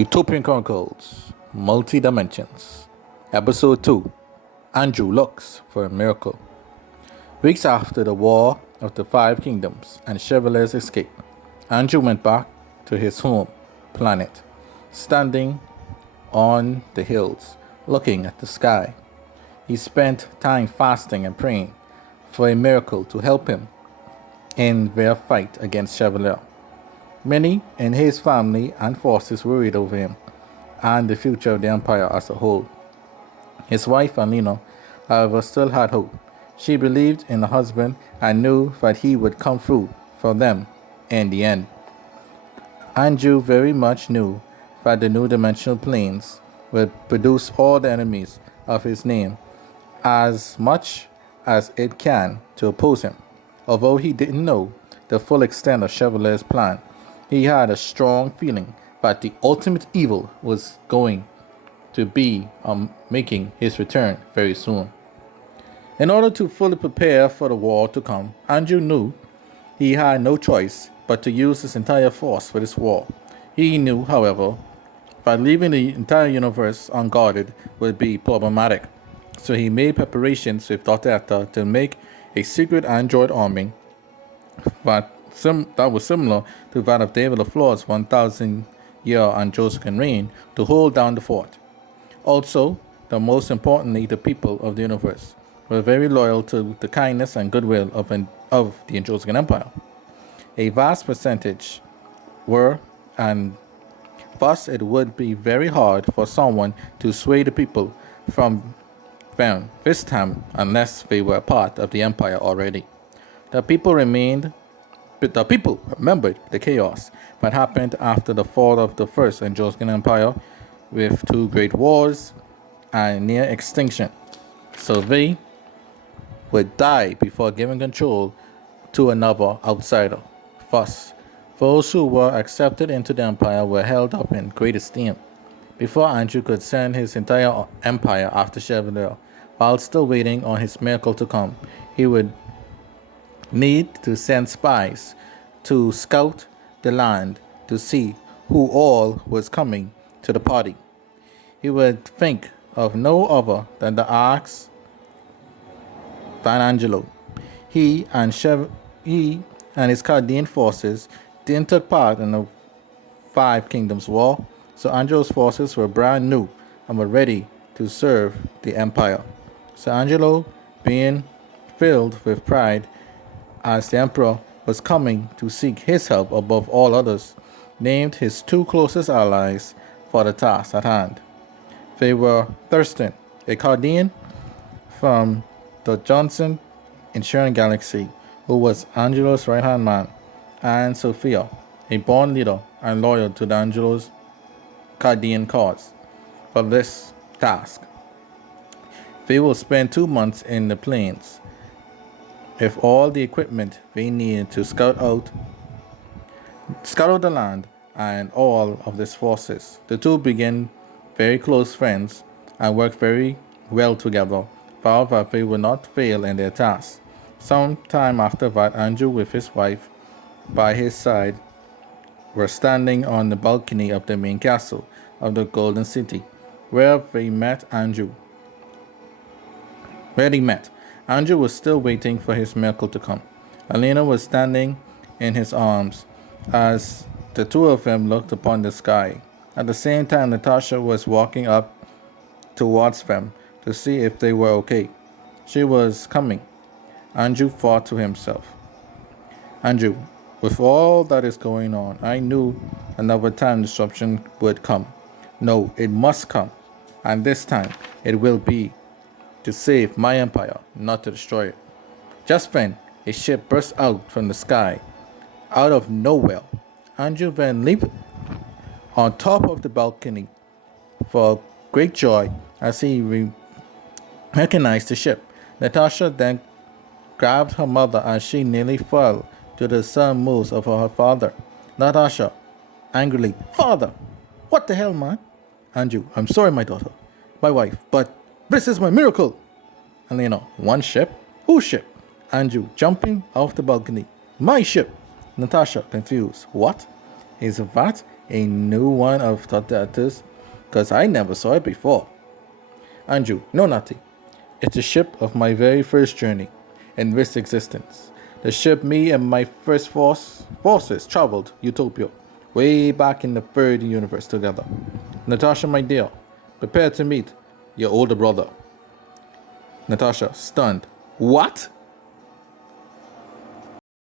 Utopian Chronicles, Multi Dimensions, Episode 2. Andrew looks for a miracle. Weeks after the War of the Five Kingdoms and Chevalier's escape, Andrew went back to his home planet, standing on the hills, looking at the sky. He spent time fasting and praying for a miracle to help him in their fight against Chevalier. Many in his family and forces worried over him and the future of the empire as a whole. His wife, Alina, however, still had hope. She believed in her husband and knew that he would come through for them in the end. Andrew very much knew that the new dimensional planes would produce all the enemies of his name as much as it can to oppose him. Although he didn't know the full extent of Chevalier's plan, he had a strong feeling that the ultimate evil was going to be making his return very soon. In order to fully prepare for the war to come, Andrew knew he had no choice but to use his entire force for this war. He knew, however, that leaving the entire universe unguarded would be problematic. So he made preparations with Dr. Etta to make a secret android army that was similar to that of David LaFleur's 1,000-year Androsican reign to hold down the fort. Also, most importantly, the people of the universe were very loyal to the kindness and goodwill of the Androsican Empire. A vast percentage were, and thus it would be very hard for someone to sway the people from them this time unless they were part of the empire already. The people remembered the chaos that happened after the fall of the First Androsican Empire with two great wars and near extinction. So they would die before giving control to another outsider. Thus, those who were accepted into the empire were held up in great esteem. Before Andrew could send his entire empire after Chevalier, while still waiting on his miracle to come, he would need to send spies to scout the land to see who all was coming to the party. He would think of no other than the Arx Van Angelo. He and his Chaldean forces didn't take part in the Five Kingdoms War, so Angelo's forces were brand new and were ready to serve the empire. So Angelo, being filled with pride as the emperor was coming to seek his help above all others, named his two closest allies for the task at hand. They were Thurston, a Chaldean from the Johnson Insurance Galaxy, who was Angelo's right-hand man, and Sophia, a born leader and loyal to the Angelo's Chaldean cause. For this task, they will spend 2 months in the plains with all the equipment they needed to scout out the land and all of these forces. The two began very close friends and worked very well together, vowed that they would not fail in their task. Some time after that, Andrew with his wife by his side were standing on the balcony of the main castle of the Golden City, where they met. Andrew was still waiting for his miracle to come. Alina was standing in his arms as the two of them looked upon the sky. At the same time, Natasha was walking up towards them to see if they were okay. She was coming. Andrew thought to himself, Andrew, with all that is going on, I knew another time disruption would come. No, it must come. And this time, it will be to save my empire, not to destroy it. Just then, a ship burst out from the sky, out of nowhere. Andrew then leaped on top of the balcony for great joy as he recognized the ship. Natasha then grabbed her mother as she nearly fell to the sudden moves of her father. Natasha, angrily, Father, what the hell, man? Andrew, I'm sorry, my daughter, my wife, but this is my miracle. Alina, one ship? Whose ship? Andrew, jumping off the balcony. My ship. Natasha, confused. What? Is that A new one of thought that is? Because I never saw it before. Andrew, no, Natty. It's a ship of my very first journey in this existence. The ship me and my first forces traveled Utopia, way back in the third universe together. Natasha, my dear, prepare to meet your older brother. Natasha, stunned. What?